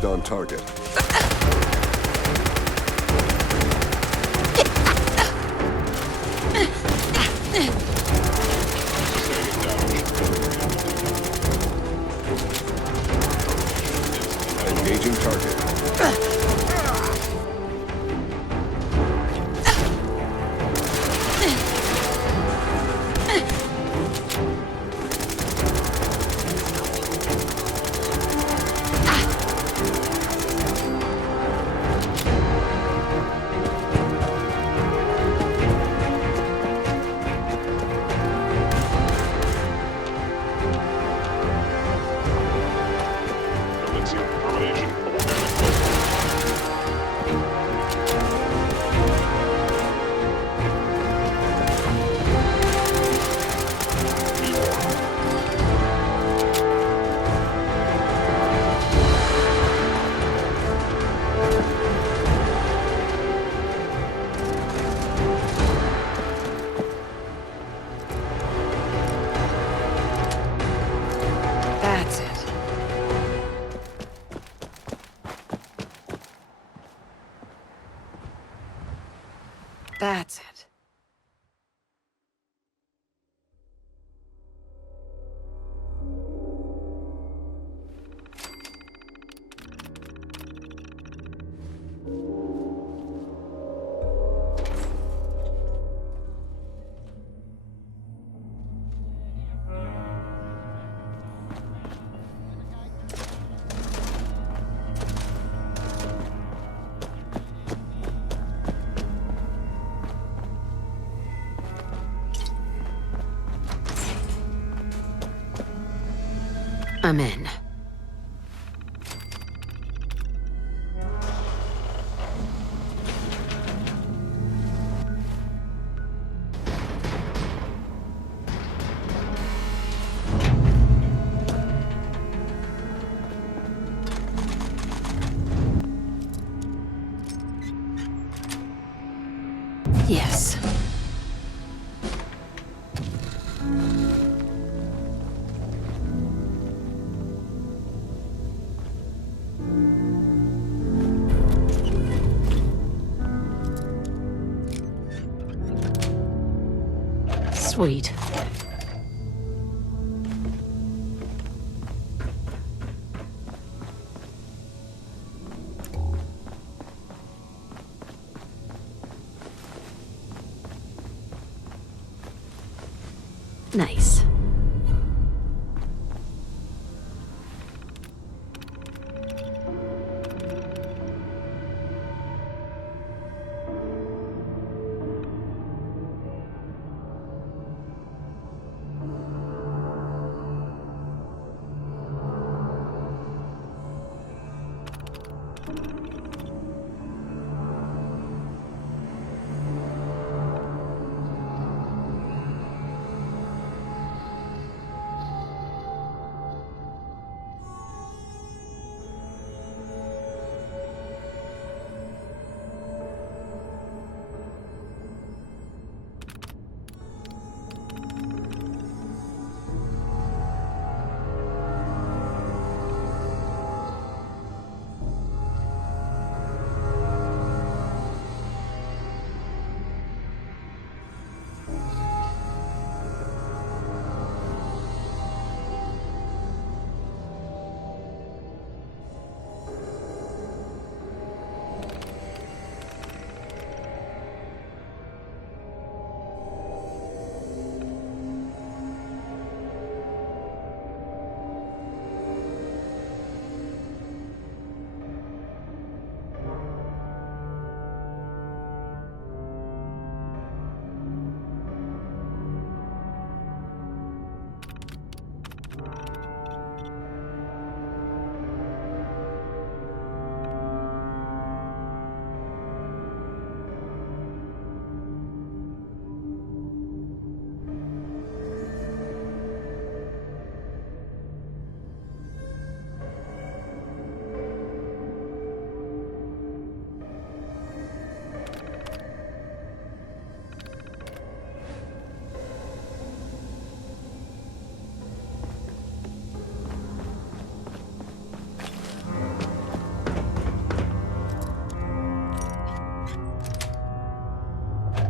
Locked on target. Engaging target. That's it. That's it. I'm in. Yes. Sweet. Nice.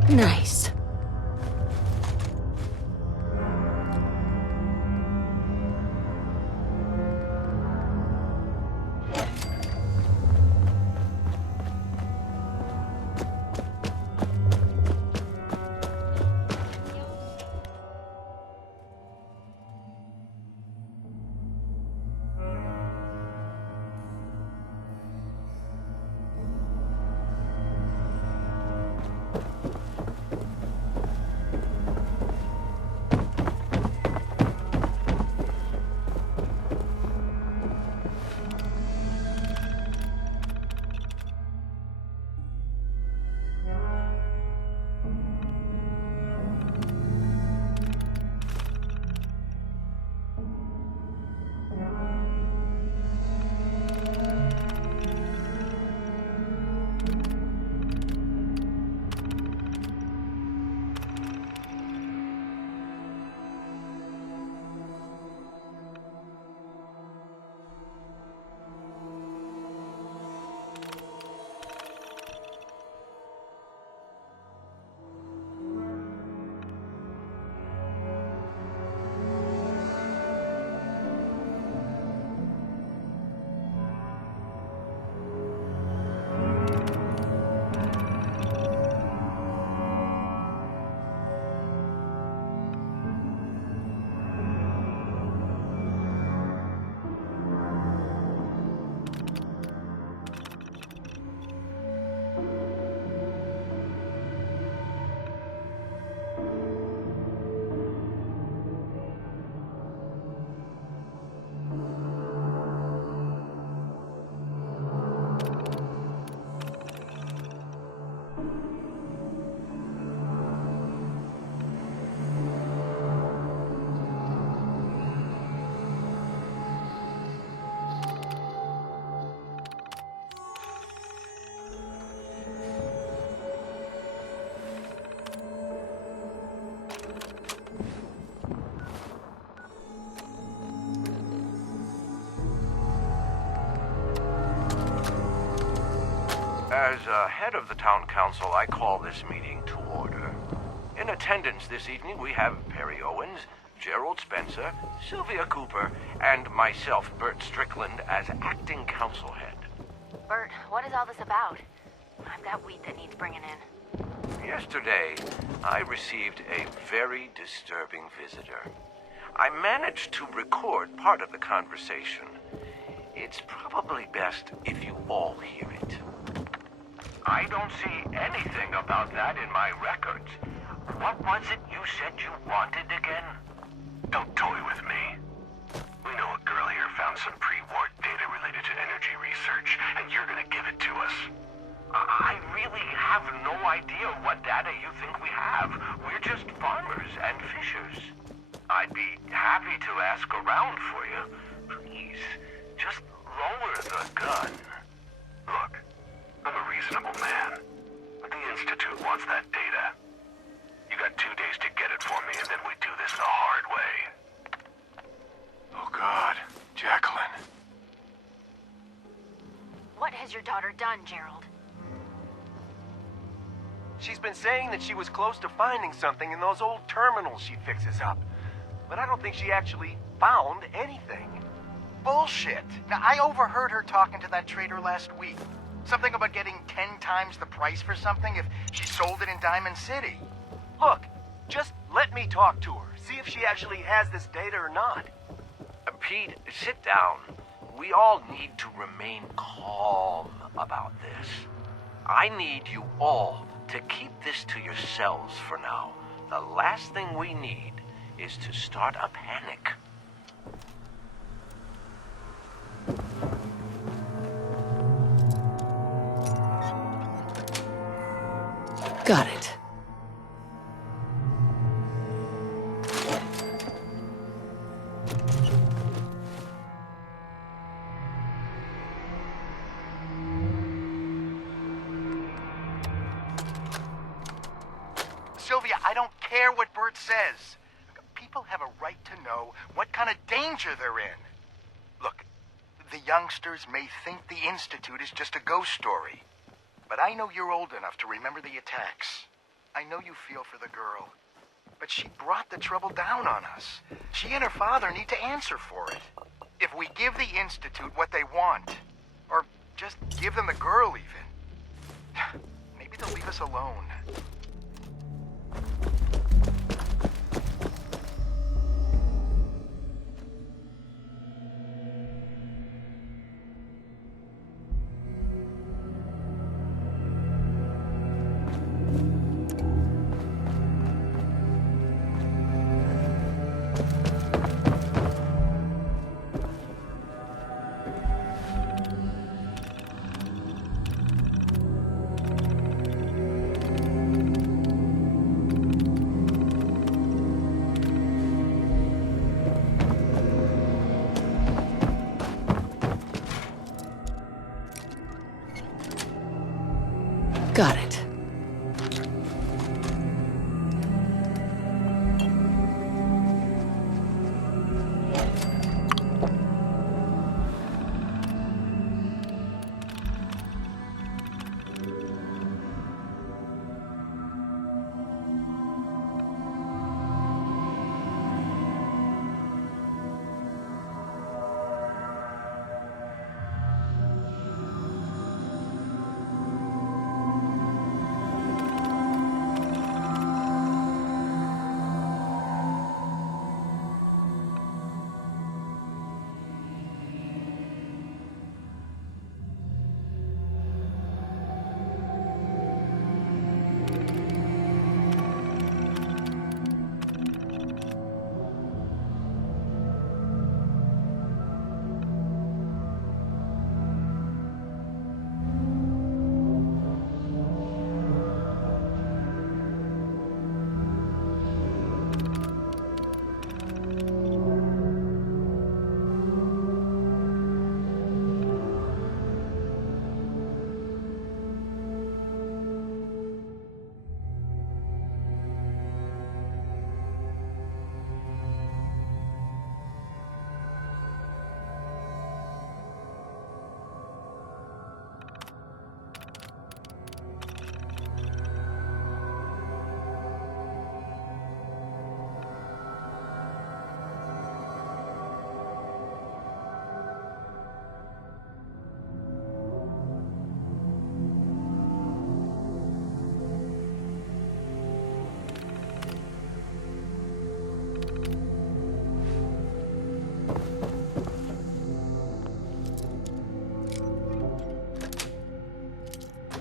Nice. As head of the town council, I call this meeting to order. In attendance this evening, we have Perry Owens, Gerald Spencer, Sylvia Cooper, and myself, Bert Strickland, as acting council head. Bert, what is all this about? I've got wheat that needs bringing in. Yesterday, I received a very disturbing visitor. I managed to record part of the conversation. It's probably best if you all hear it. I don't see anything about that in my records. What was it you said you wanted again? Don't toy with me. We know a girl here found some pre-war data related to energy research, and you're gonna give it to us. I really have no idea what data you think we have. We're just farmers and fishers. I'd be happy to ask around for you. Please, just lower the gun. Look, I'm a reasonable man, but the Institute wants that data. You got 2 days to get it for me, and then we do this the hard way. Oh God, Jacqueline. What has your daughter done, Gerald? She's been saying that she was close to finding something in those old terminals she fixes up. But I don't think she actually found anything. Bullshit. Now, I overheard her talking to that trader last week. Something about getting 10 times the price for something if she sold it in Diamond City. Look, just let me talk to her. See if she actually has this data or not. Pete, sit down. We all need to remain calm about this. I need you all to keep this to yourselves for now. The last thing we need is to start a panic. Got it. Sylvia, I don't care what Bert says. People have a right to know what kind of danger they're in. Look, the youngsters may think the Institute is just a ghost story. But I know you're old enough to remember the attacks. I know you feel for the girl, but she brought the trouble down on us. She and her father need to answer for it. If we give the Institute what they want, or just give them the girl even, maybe they'll leave us alone. Got it.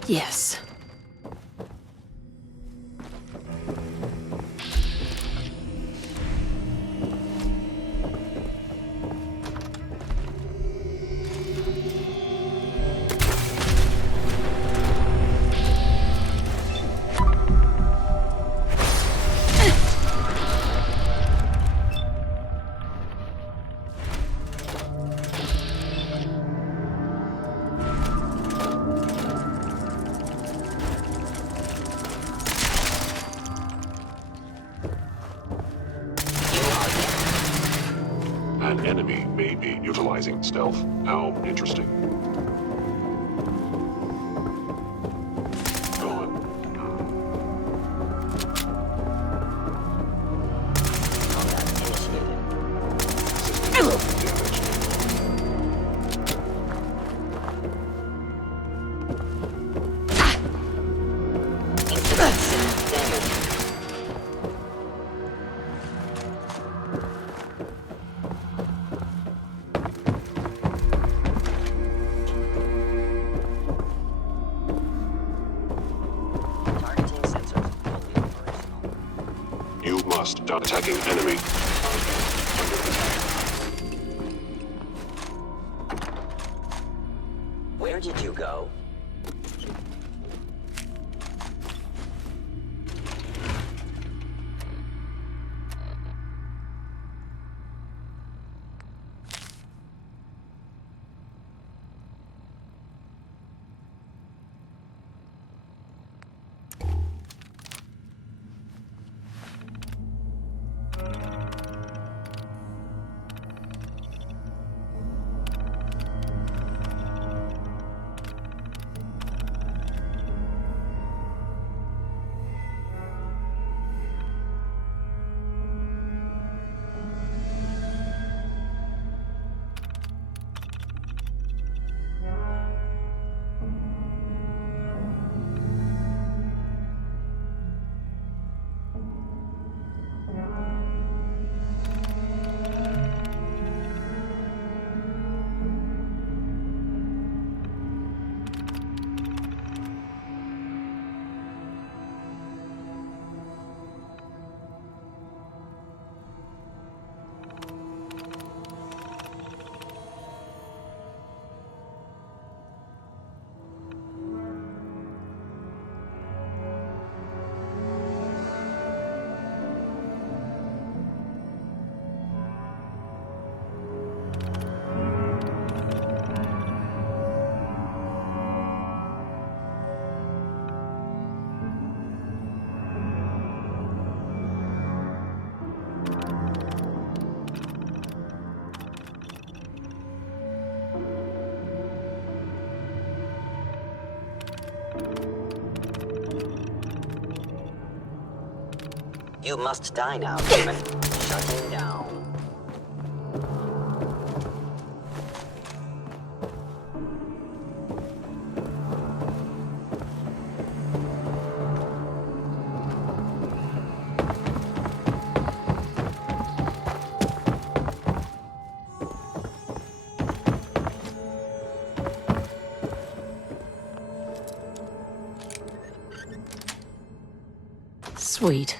Yes. An enemy may be utilizing stealth. How interesting. Go on. System damaged. You must stop attacking enemy. Where did you go? You must die now, demon. Shutting down. Sweet.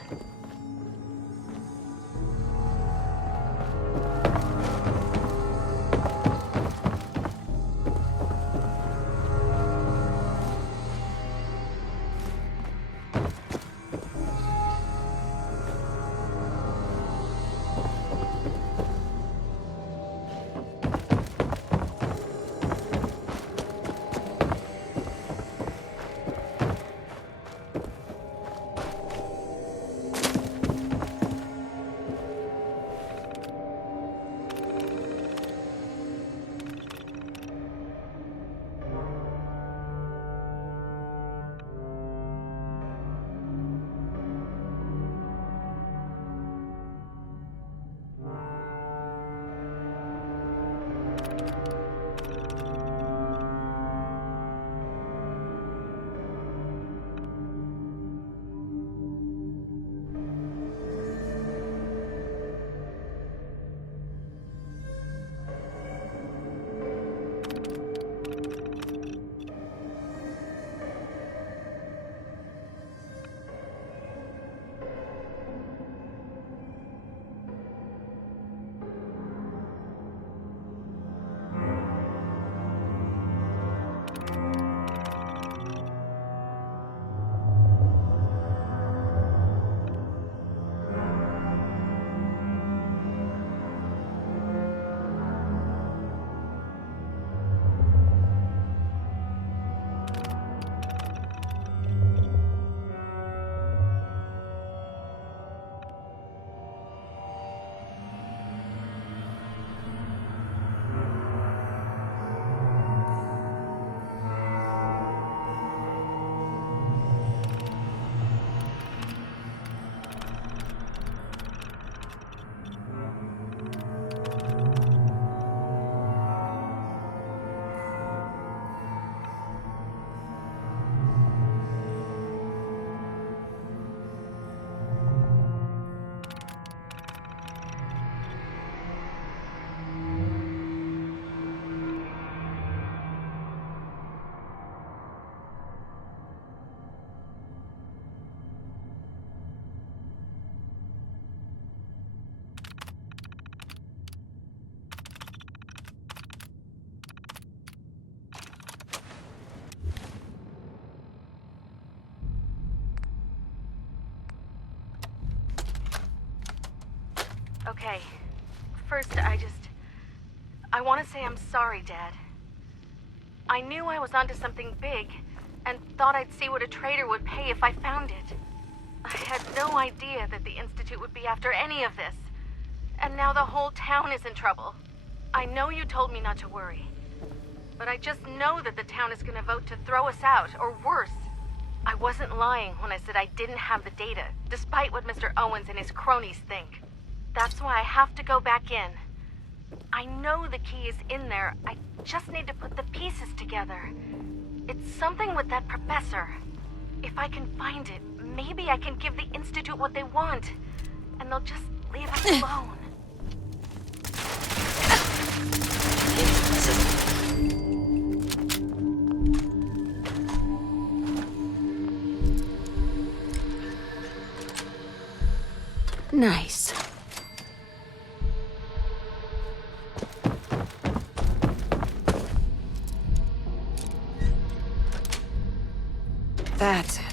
Okay. First, I want to say I'm sorry, Dad. I knew I was onto something big, and thought I'd see what a trader would pay if I found it. I had no idea that the Institute would be after any of this. And now the whole town is in trouble. I know you told me not to worry. But I just know that the town is gonna vote to throw us out, or worse. I wasn't lying when I said I didn't have the data, despite what Mr. Owens and his cronies think. That's why I have to go back in. I know the key is in there. I just need to put the pieces together. It's something with that professor. If I can find it, maybe I can give the Institute what they want. And they'll just leave us alone. Nice. That's it.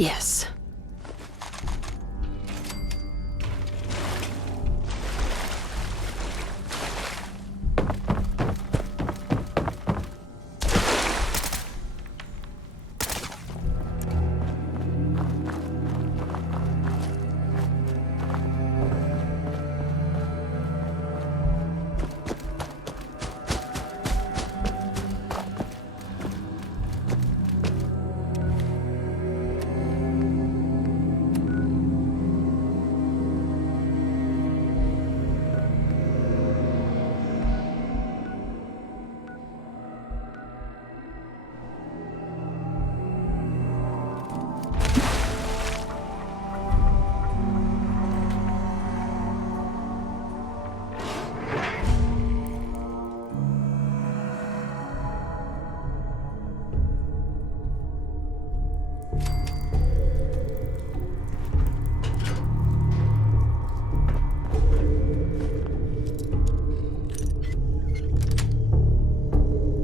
Yes.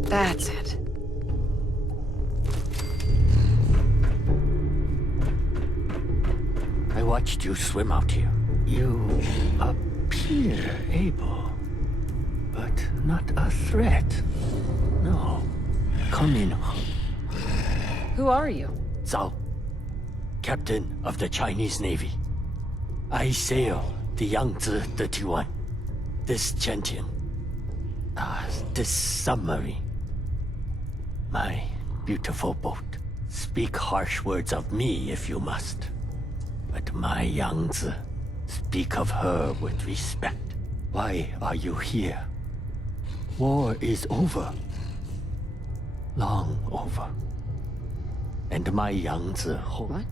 That's it. I watched you swim out here. You appear able, but not a threat. No. Come in. Who are you? Zhao, captain of the Chinese Navy. I sail the Yangtze 31. This Gentian. This submarine. My beautiful boat. Speak harsh words of me if you must. But my Yangtze, speak of her with respect. Why are you here? War is over. Long over. And my Yangtze... What?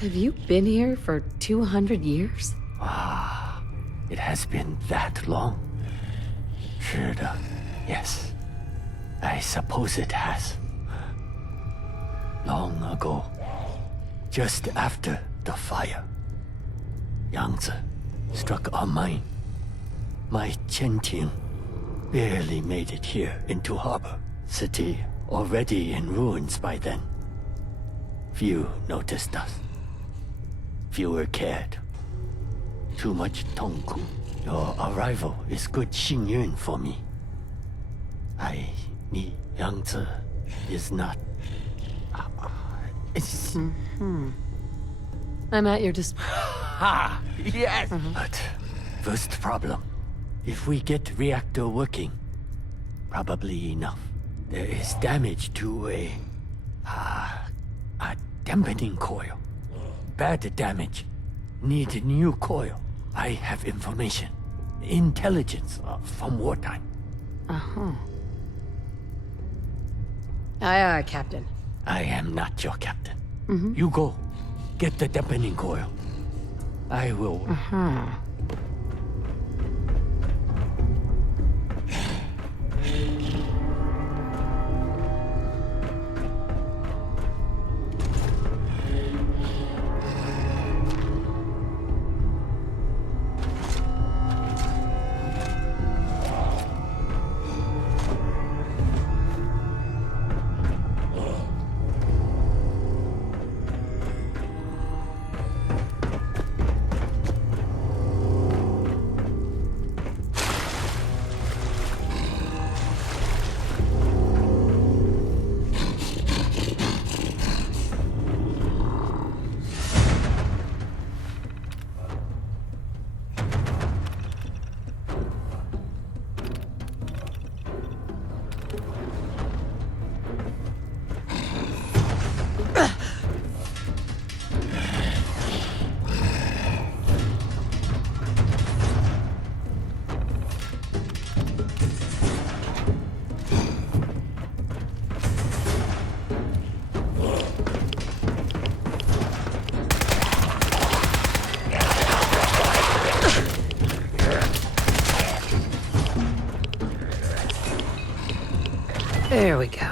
Have you been here for 200 years? Ah, it has been that long. 是的, yes. I suppose it has. Long ago, just after the fire, Yangtze struck our mine. My Qianting barely made it here into harbor. City already in ruins by then. Few noticed us. Fewer cared. Too much Tongku. Your arrival is good Xingyun for me. Me, Yangtze, is not... I'm at your disposal. Ha! Yes! But first problem. If we get reactor working, probably enough. There is damage to a dampening coil. Bad damage. Need new coil. I have information. Intelligence from wartime. Uh-huh. Aye, aye, Captain. I am not your captain. You go. Get the dampening coil. I will... There we go.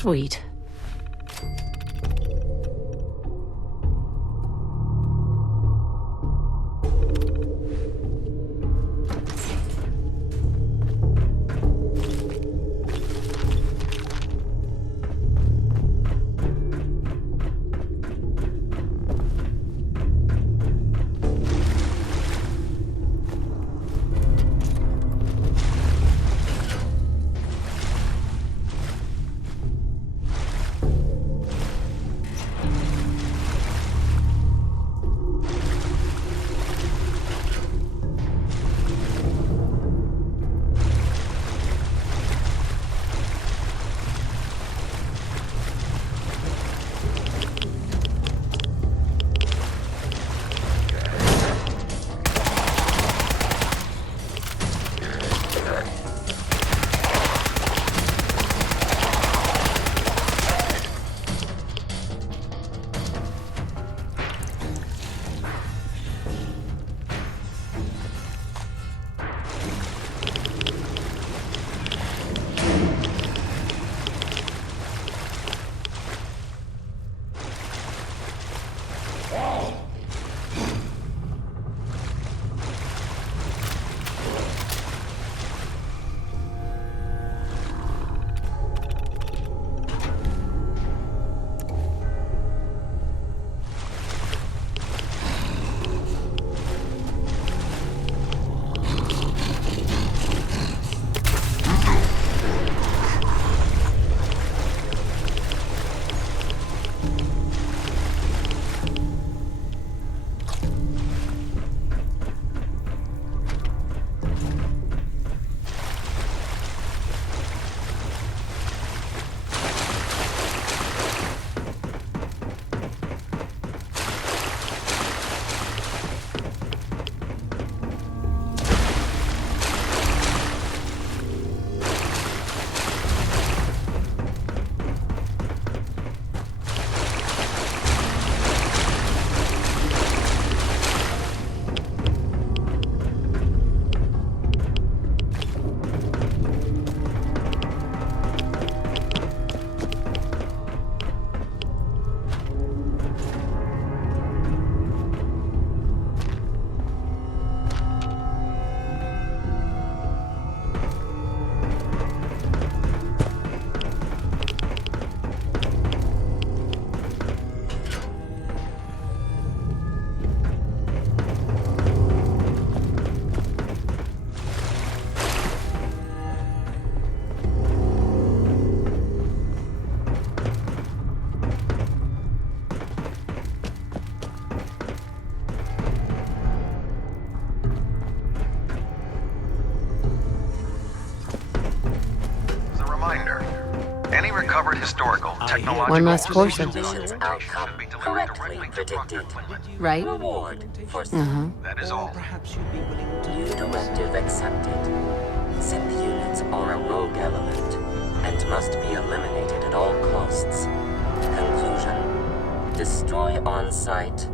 Sweet. Any recovered historical, technological, One last portion. Mission's outcome correctly predicted. Right? Reward for That is all. New directive accepted. Synth units are a rogue element and must be eliminated at all costs. Conclusion. Destroy on site.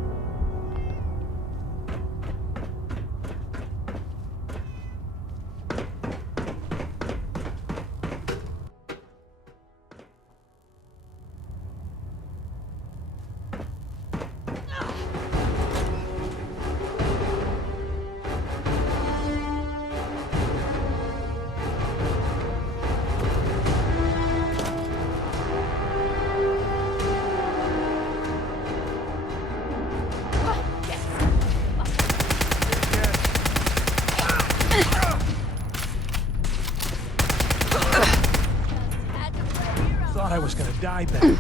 Thought I was gonna die back there.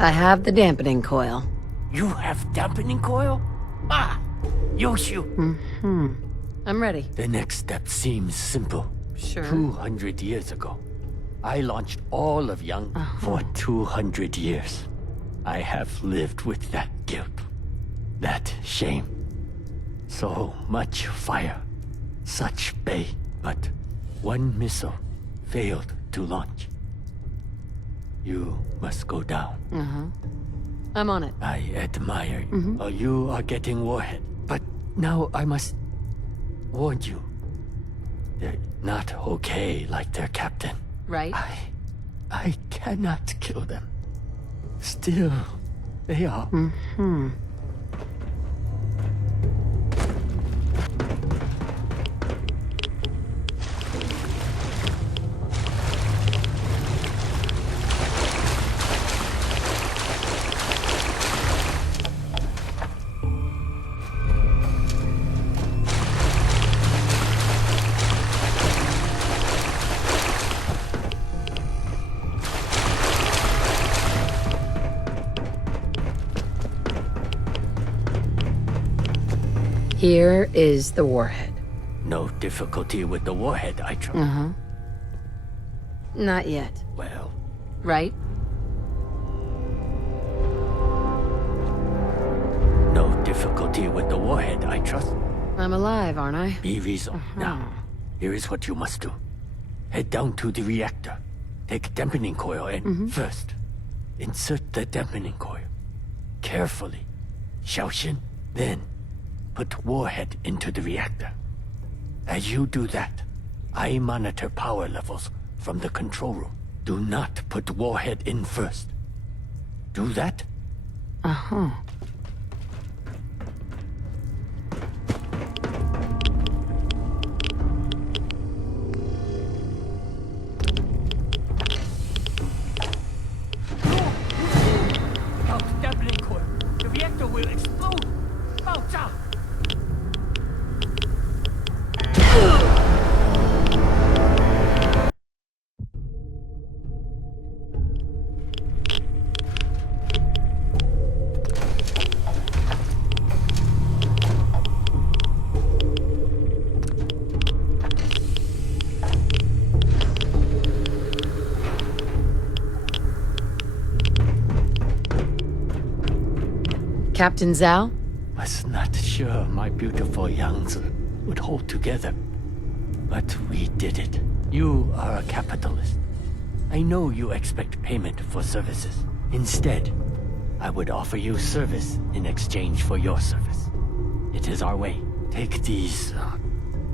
I have the dampening coil. You have dampening coil? Ah! Yoshu! I'm ready. The next step seems simple. Sure. 200 years ago, I launched all of Yang for 200 years. I have lived with that guilt, that shame. So much fire, such bay, but one missile failed to launch. You must go down. I'm on it. I admire you. You are getting warhead. But now I must warn you. They're not okay like their captain. Right? I cannot kill them. Still, they are. Here is the warhead. No difficulty with the warhead, I trust. Not yet. Well, Right? no difficulty with the warhead, I trust. I'm alive, aren't I? Be reasonable. Now, here is what you must do. Head down to the reactor. Take dampening coil and first, insert the dampening coil. Carefully. 小心. Then, put warhead into the reactor. As you do that, I monitor power levels from the control room. Do not put warhead in first. Do that? Out dampening coil. The reactor will explode. 爆炸. Captain Zhao? Was not sure my beautiful Yangtze would hold together. But we did it. You are a capitalist. I know you expect payment for services. Instead, I would offer you service in exchange for your service. It is our way. Take these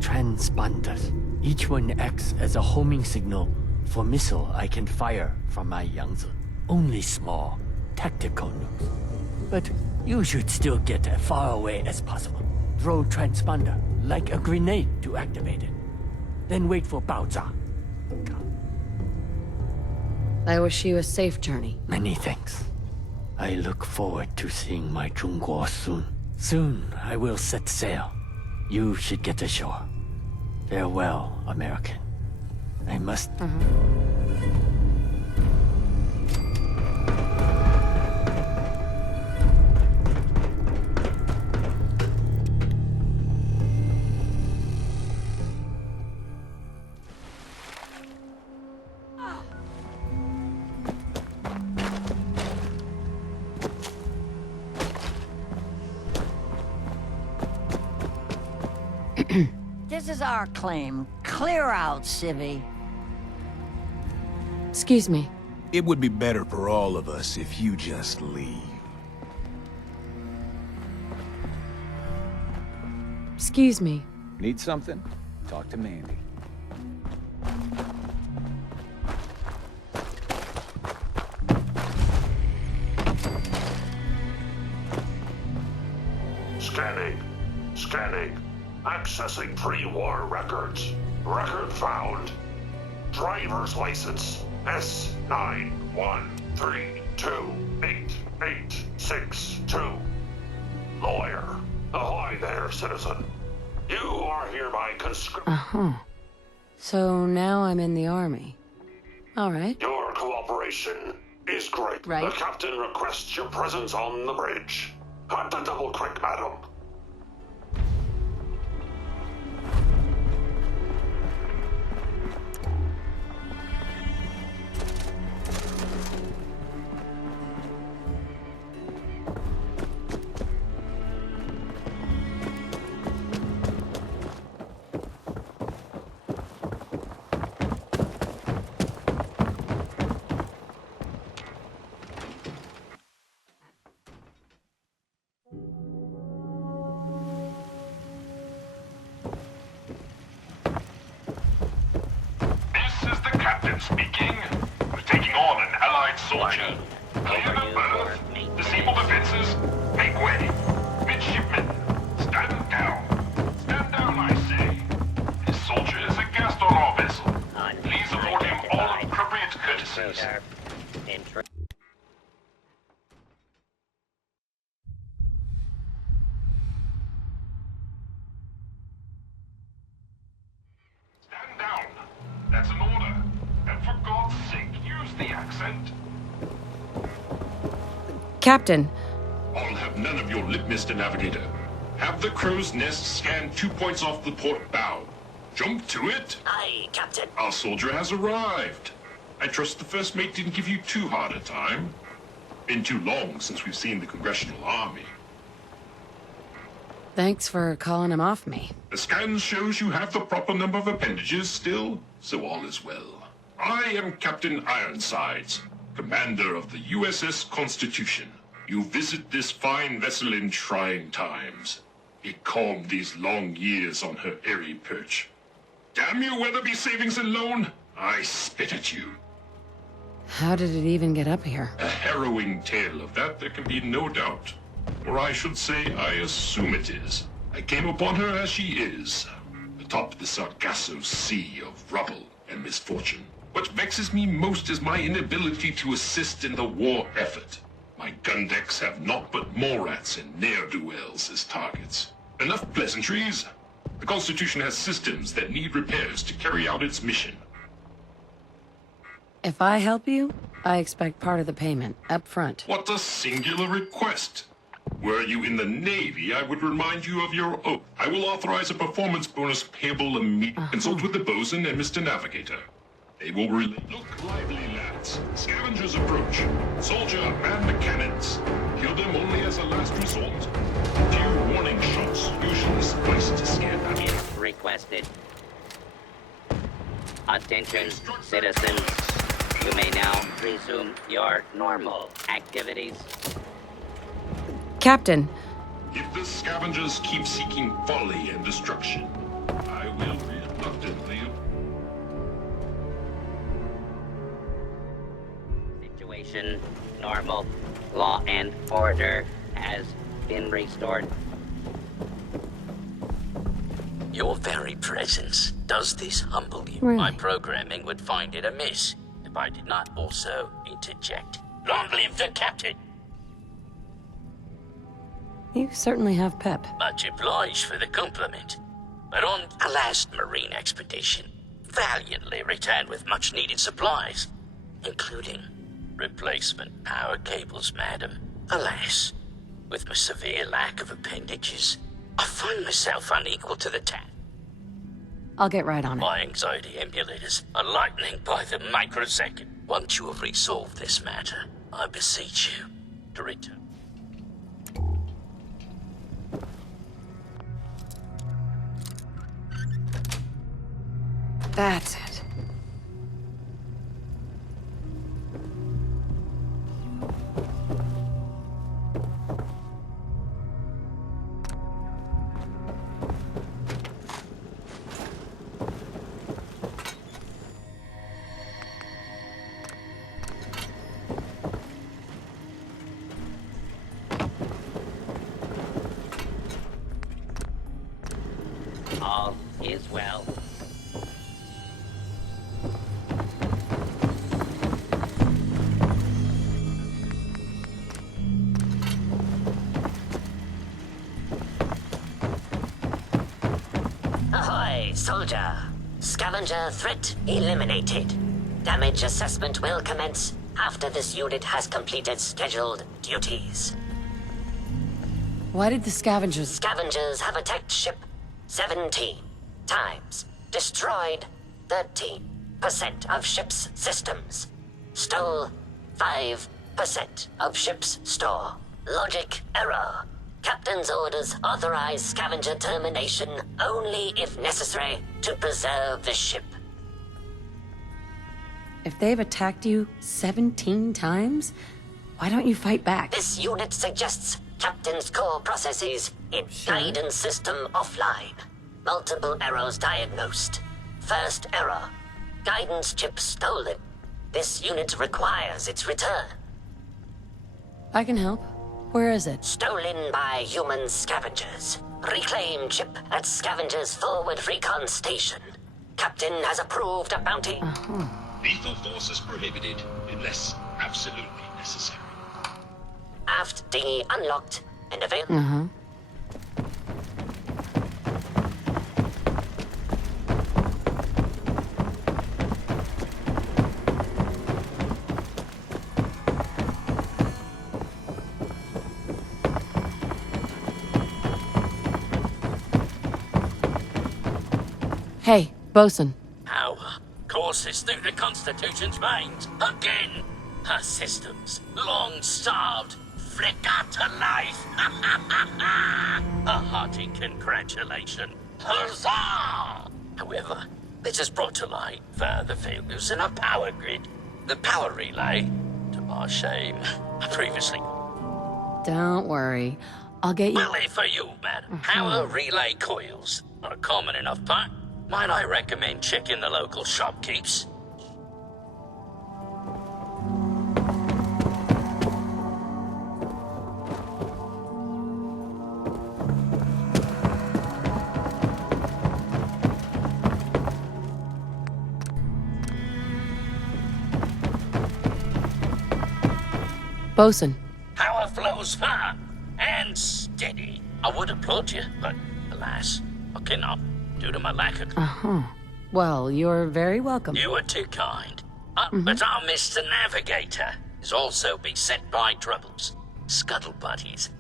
transponders. Each one acts as a homing signal for missile I can fire from my Yangtze. Only small, tactical nukes. But you should still get as far away as possible. Throw transponder like a grenade to activate it. Then wait for 爆炸. I wish you a safe journey. Many thanks. I look forward to seeing my Zhongguo soon. Soon I will set sail. You should get ashore. Farewell, American. I must... This is our claim. Clear out, Civvy. Excuse me. It would be better for all of us if you just leave. Excuse me. Need something? Talk to Mandy. Scanning. Scanning. Accessing pre-war records. Record found. Driver's license. S91328862. Lawyer. Ahoy there, citizen. You are hereby conscripted. So now I'm in the army. All right. Your cooperation Is great. Right. The captain requests your presence on the bridge. Time to double quick, madam. This is the captain speaking. We're taking on an allied soldier. Clear the berth. Disable defenses. Make way. Midshipmen, stand down. Stand down, I say. This soldier is a guest on our vessel. Please afford him all appropriate courtesies. Stand down. That's an order. And for God's sake, use the accent. Captain, I'll have none of your lip, Mr. Navigator. Have the crow's nest scanned 2 points off the port bow. Jump to it. Aye, Captain. Our soldier has arrived. I trust the first mate didn't give you too hard a time. Been too long since we've seen the Congressional Army. thanks for calling him off me. The scan shows you have the proper number of appendages still, so all is well. I am Captain Ironsides, commander of the USS Constitution. You visit this fine vessel in trying times. It calmed these long years on her airy perch. Damn you, Weatherby Savings and Loan! I spit at you. How did it even get up here? A harrowing tale of that there can be no doubt. Or I should say, I assume it is. I came upon her as she is, atop the Sargasso Sea of rubble and misfortune. What vexes me most is my inability to assist in the war effort. My gun decks have naught but Morats and ne'er-do-wells as targets. Enough pleasantries. The Constitution has systems that need repairs to carry out its mission. If I help you, I expect part of the payment, up front. What a singular request. Were you in the Navy, I would remind you of your oath. I will authorize a performance bonus payable immediately. Consult with the bosun and Mr. Navigator. They will relay. Look lively, lads. Scavengers approach. Soldier, man the cannons. Kill them only as a last resort. Few warning shots usually suffice to scare them. If requested. Attention, citizens. You may now resume your normal activities. Captain, If the scavengers keep seeking folly and destruction, I will reluctantly. Situation normal. Law and order has been restored. Your very presence does this humble you. Really? My programming would find it amiss if I did not also interject. Long live the captain! you certainly have pep. Much obliged for the compliment. But on a last marine expedition, valiantly returned with much-needed supplies, including replacement power cables, madam. Alas, with my severe lack of appendages, I find myself unequal to the task. I'll get right on it. My anxiety emulators are lightning by the microsecond. Once you have resolved this matter, I beseech you to return. That's it. All is well. Ahoy, soldier. Scavenger threat eliminated. Damage assessment will commence after this unit has completed scheduled duties. Why did the scavengers... Scavengers have attacked ship 17 times, destroyed 13% of ship's systems, stole 5% of ship's store. Logic error. Captain's orders authorize scavenger termination only if necessary to preserve the ship. If they've attacked you 17 times, why don't you fight back? This unit suggests Captain's core processes in guidance system offline. Multiple errors diagnosed. First error. Guidance chip stolen. This unit requires its return. I can help. Where is it? Stolen by human scavengers. Reclaim chip at Scavenger's forward recon station. Captain has approved a bounty. Lethal force is prohibited unless absolutely necessary. Aft dinghy unlocked and available. Hey, bosun. Power courses through the Constitution's veins. Again! Her systems, long starved, flicker to life. A hearty congratulation. Huzzah! However, this has brought to light further failures in our power grid. The power relay, to our shame, previously... Don't worry. I'll get you... Well, for you, madam. Power relay coils are a common enough part. Might I recommend checking the local shopkeepers? Bosun. Power flows far and steady. I would applaud you, but alas, I cannot, due to my lack of... Well, you're very welcome. You are too kind. But our Mr. Navigator is also beset by troubles. Scuttle buddies.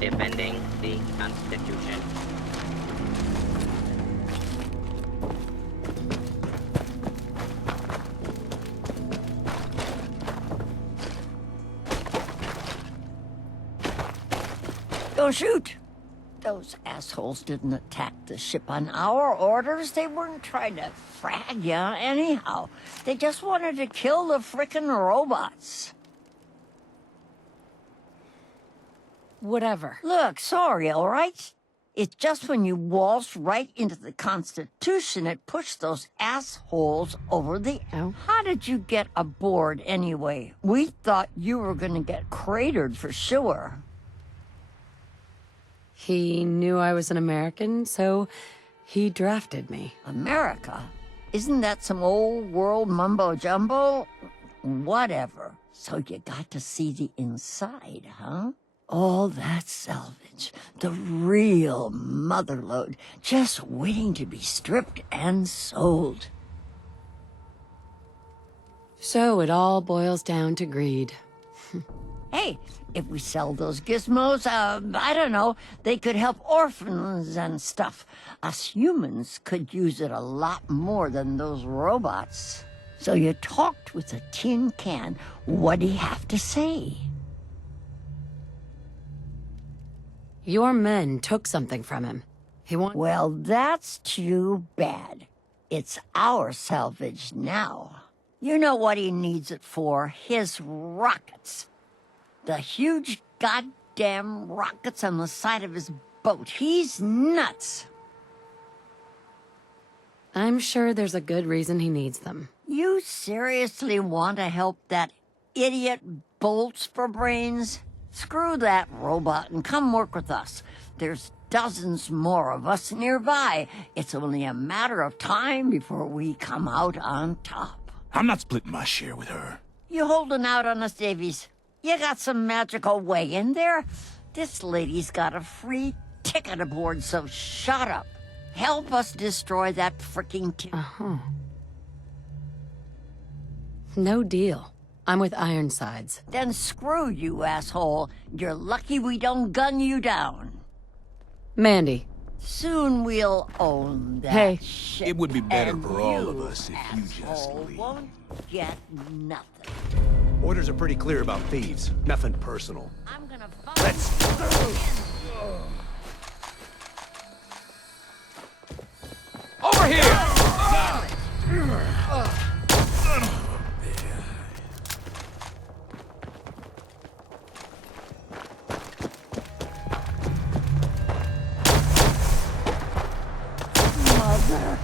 Defending the Constitution. Don't shoot! Those assholes didn't attack the ship on our orders. They weren't trying to frag ya anyhow. They just wanted to kill the frickin' robots. Whatever. Look, sorry, all right? It's just when you waltzed right into the Constitution, it pushed those assholes over the... Oh. How did you get aboard anyway? We thought you were gonna get cratered for sure. He knew I was an American, so he drafted me. America? Isn't that some old world mumbo-jumbo? Whatever. So you got to see the inside, huh? All that salvage, the real motherlode, just waiting to be stripped and sold. So it all boils down to greed. Hey, if we sell those gizmos, I don't know, they could help orphans and stuff. Us humans could use it a lot more than those robots. So you talked with a tin can. What'd he have to say? Your men took something from him. He want... Well, that's too bad. It's our salvage now. You know what he needs it for? His rockets. The huge goddamn rockets on the side of his boat. He's nuts. I'm sure there's a good reason he needs them. You seriously want to help that idiot Bolts for brains? Screw that robot and come work with us. There's dozens more of us nearby. It's only a matter of time before we come out on top. I'm not splitting my share with her. You holding out on us, Davies? You got some magical way in there? This lady's got a free ticket aboard, so shut up. Help us destroy that freaking No deal. I'm with Ironsides. Then screw you, asshole. You're lucky we don't gun you down. Mandy. Soon we'll own that Hey. ship. It would be better and for all of you, us if you just asshole, leave. won't get nothing. Orders are pretty clear about thieves. Nothing personal. I'm gonna Over here! Mother.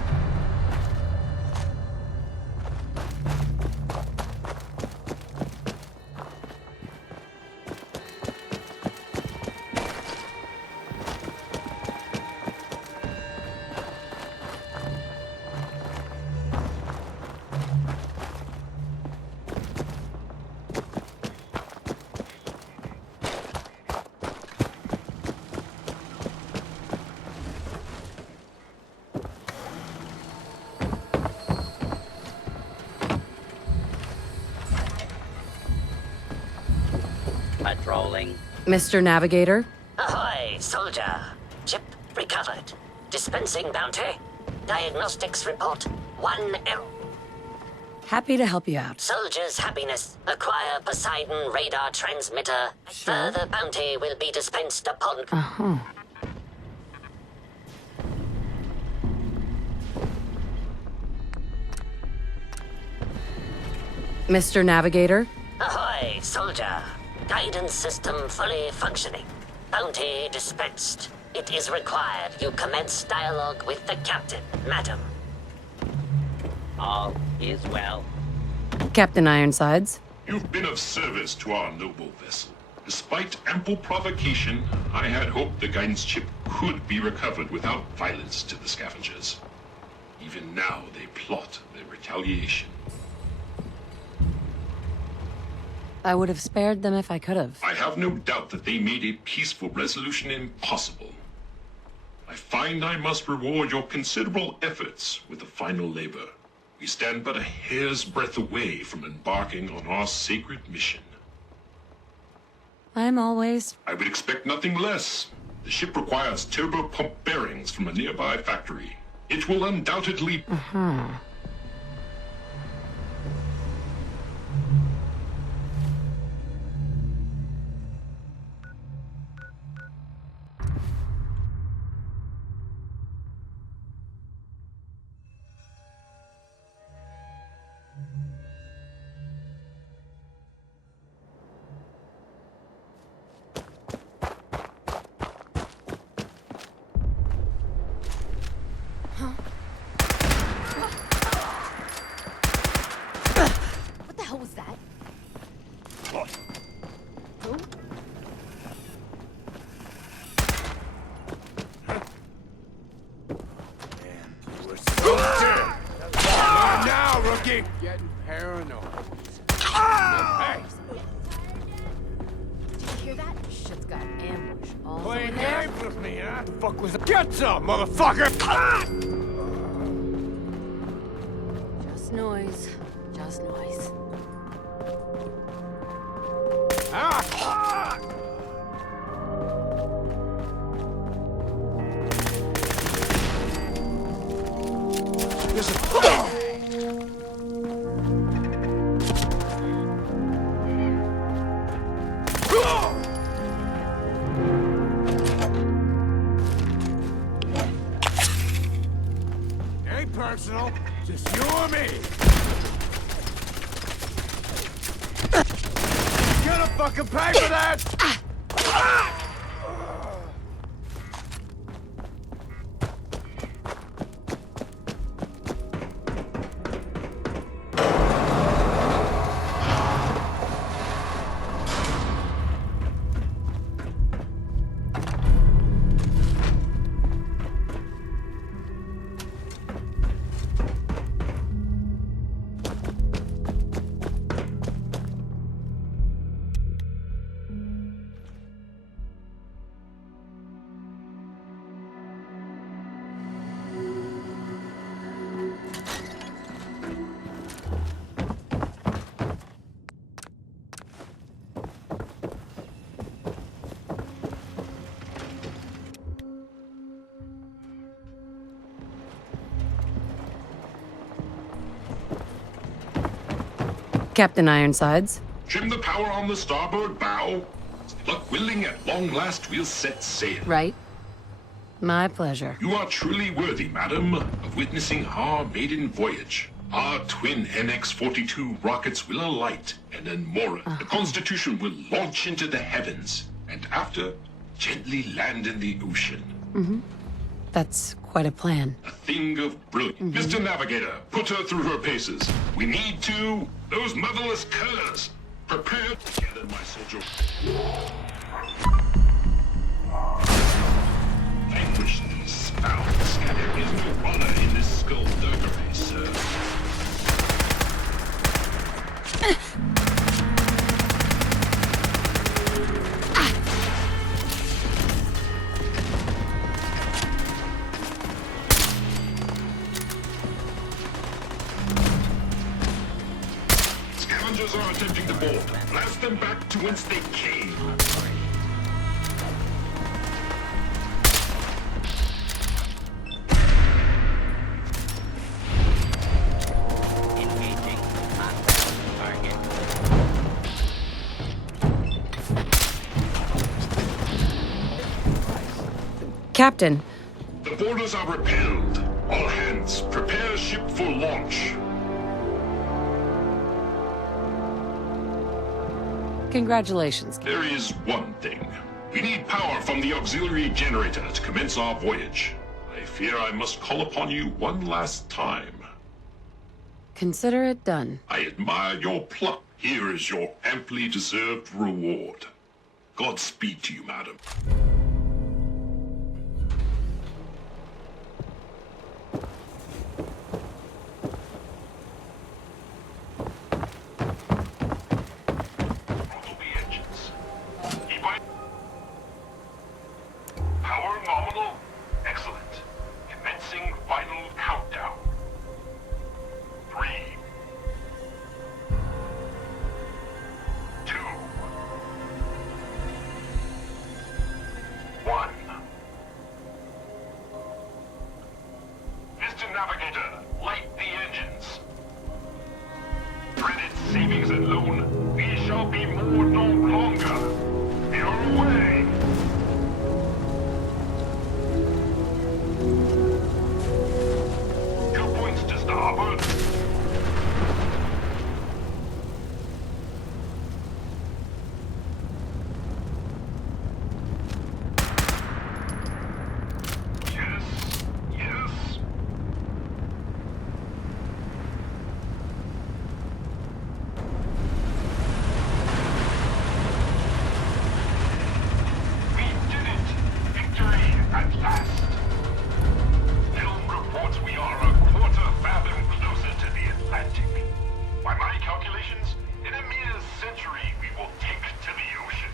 Patrolling. Mr. Navigator? Ahoy, soldier. Chip recovered. Dispensing bounty. Diagnostics report 1 error. Happy to help you out. Soldier's happiness. Acquire Poseidon radar transmitter. Further bounty will be dispensed upon... Mr. Navigator? Ahoy, soldier. Guidance system fully functioning. Bounty dispensed. It is required you commence dialogue with the captain, madam. All is well. Captain Ironsides? You've been of service to our noble vessel. Despite ample provocation, I had hoped the guidance chip could be recovered without violence to the scavengers. Even now, they plot their retaliation. I would have spared them if I could have. I have no doubt that they made a peaceful resolution impossible. I find I must reward your considerable efforts with the final labor. We stand but a hair's breadth away from embarking on our sacred mission. I'm always... I would expect nothing less. The ship requires turbo pump bearings from a nearby factory. It will undoubtedly... What the hell was that? Who? Now, rookie! Getting paranoid. Did you hear that? Shit's got ambush all Playing over there. games with me, huh? The fuck was that? Get some, motherfucker! Just noise. Just noise. Ain't personal, just you and me. You gonna fucking pay for that? Captain Ironsides. Trim the power on the starboard bow. Luck willing, at long last we'll set sail. Right. My pleasure. You are truly worthy, madam, of witnessing our maiden voyage. Our twin NX-42 rockets will alight, and then Mora, the Constitution, will launch into the heavens, and after, gently land in the ocean. That's quite a plan. A thing of brilliance. Mr. Navigator, put her through her paces. We need to... Those motherless curs! Prepare to gather my soldier. Vanquish these spouts. There is no honor in this skullduggery, sir. Scavengers are attempting to board. Blast them back to whence they came. Engaging on target. Captain, The boarders are repelled. All hands, prepare ship for launch. congratulations. There is one thing. We need power from the auxiliary generator to commence our voyage. I fear I must call upon you one last time. Consider it done. I admire your pluck. Here is your amply deserved reward. Godspeed to you, madam. Throttle the engines. Keep on. Power nominal. Excellent. Commencing final countdown. 3, 2, 1. Mr. Navigator, light the engines. Credit savings and loan, we shall be moored no longer. We are away. Two points to starboard. Yes, yes. We did it! Victory at last! Film reports we are a quarter fathom closer to the Atlantic. By my calculations, in a mere century we will take to the ocean.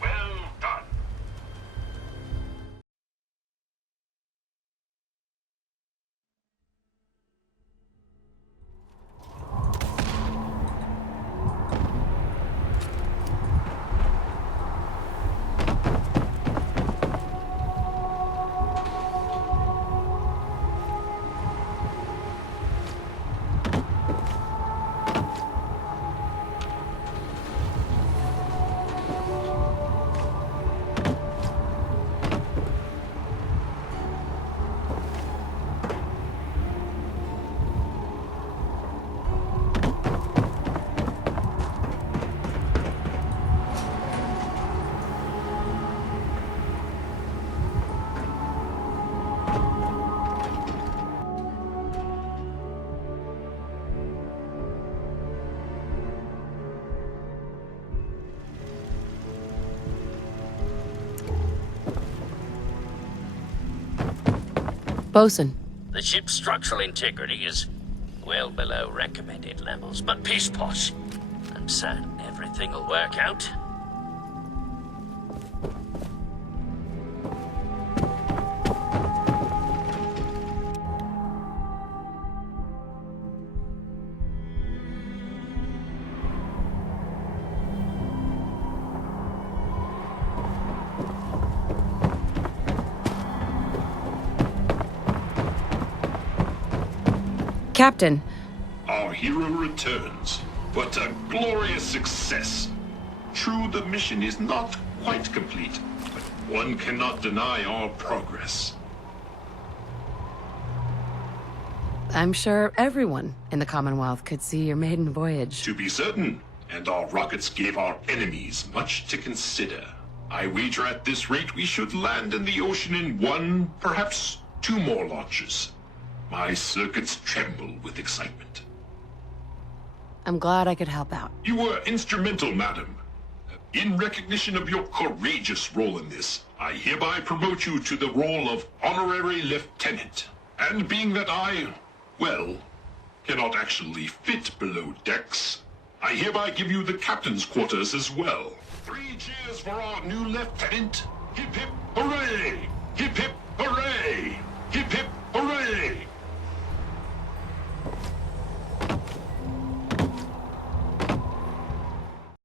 Well done. Bosun, The ship's structural integrity is well below recommended levels, but peace posh. I'm certain everything will work out. Captain, Our hero returns. but a glorious success. True, the mission is not quite complete, but one cannot deny our progress. I'm sure everyone in the Commonwealth could see your maiden voyage. To be certain, and our rockets gave our enemies much to consider. I wager at this rate we should land in the ocean in 1, perhaps 2 more launches. My circuits tremble with excitement. I'm glad I could help out. You were instrumental, madam. In recognition of your courageous role in this, I hereby promote you to the role of Honorary Lieutenant. And being that I, well, cannot actually fit below decks, I hereby give you the captain's quarters as well. 3 cheers for our new lieutenant. Hip hip hooray! Hip hip hooray! Hip hip